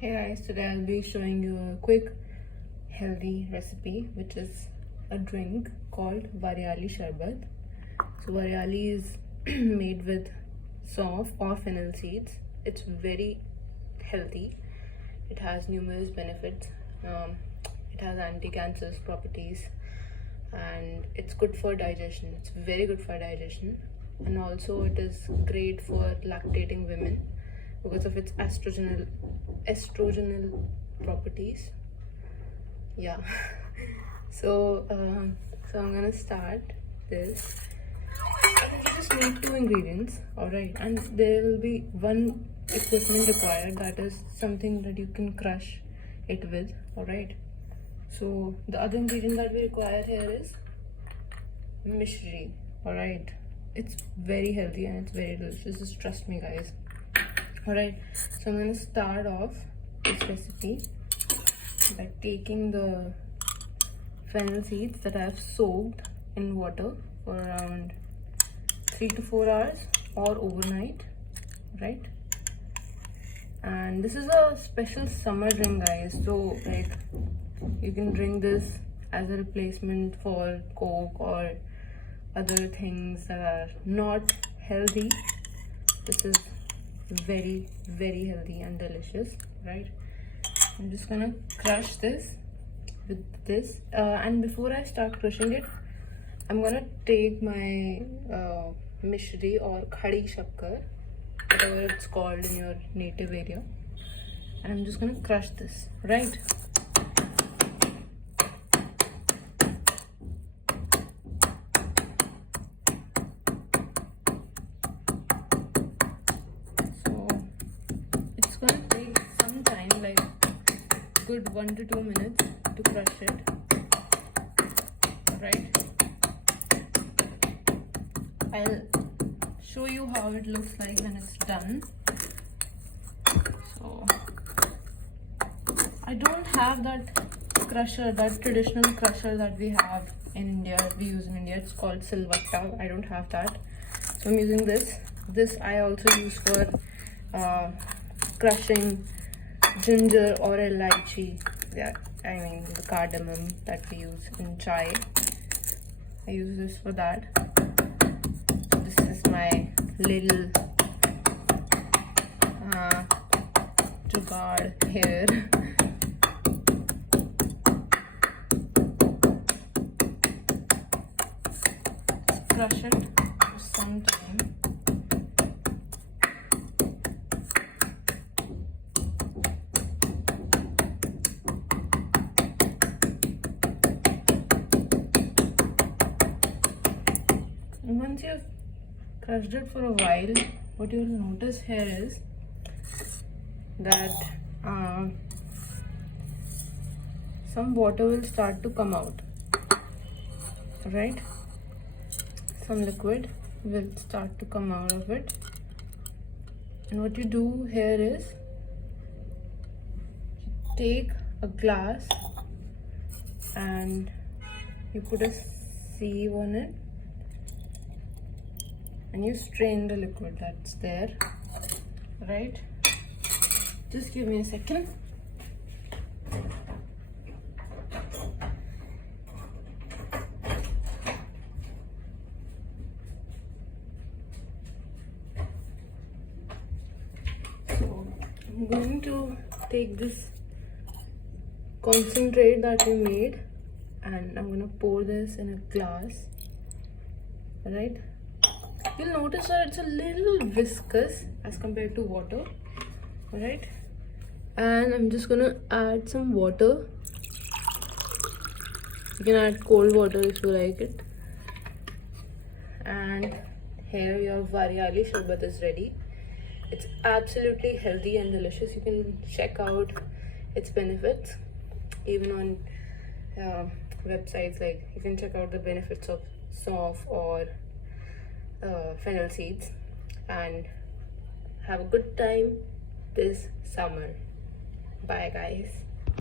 Hey guys, today I'll be showing you a quick healthy recipe which is a drink called Variyali Sharbat. So Variyali is made with saunf or fennel seeds. It's very healthy. It has numerous benefits. It has anti-cancerous properties and it's good for digestion. It's very good for digestion, and also it is great for lactating women because of its estrogenal properties. Yeah. so I'm gonna start this. You just need 2 ingredients, all right, and there will be one equipment required, that is something that you can crush it with, all right. So the other ingredient that we require here is Mishri, all right. It's very healthy and it's very delicious, just trust me guys. Alright, so I'm going to start off this recipe by taking the fennel seeds that I've soaked in water for around 3 to 4 hours or overnight, right? And this is a special summer drink guys, so like you can drink this as a replacement for Coke or other things that are not healthy. This is very healthy and delicious, right? I'm just gonna crush this with this, and before I start crushing it, I'm gonna take my Mishri or Khadi Shakkar, whatever it's called in your native area, and I'm just gonna crush this, right? Gonna take some time, like good 1 to 2 minutes to crush it, right? I'll show you how it looks like when it's done. So I don't have that crusher, that traditional crusher that we have in India, we use in India. It's called silvatta. I don't have that, so I'm using this I also use for crushing ginger or elaichi. Yeah, I mean the cardamom that we use in chai. I use this for that. This is my little jugaad here. Crush it for some time. And once you've crushed it for a while, what you'll notice here is that some water will start to come out, right? Some liquid will start to come out of it, and what you do here is you take a glass and you put a sieve on it and you strain the liquid that's there, right? Just give me a second. So I'm going to take this concentrate that we made and I'm going to pour this in a glass, right? You'll notice that it's a little viscous as compared to water, right? And I'm just gonna add some water. You can add cold water if you like it. And here your Variyali Sharbat is ready. It's absolutely healthy and delicious. You can check out its benefits even on websites, like you can check out the benefits of saunf or fennel seeds, and have a good time this summer. Bye guys.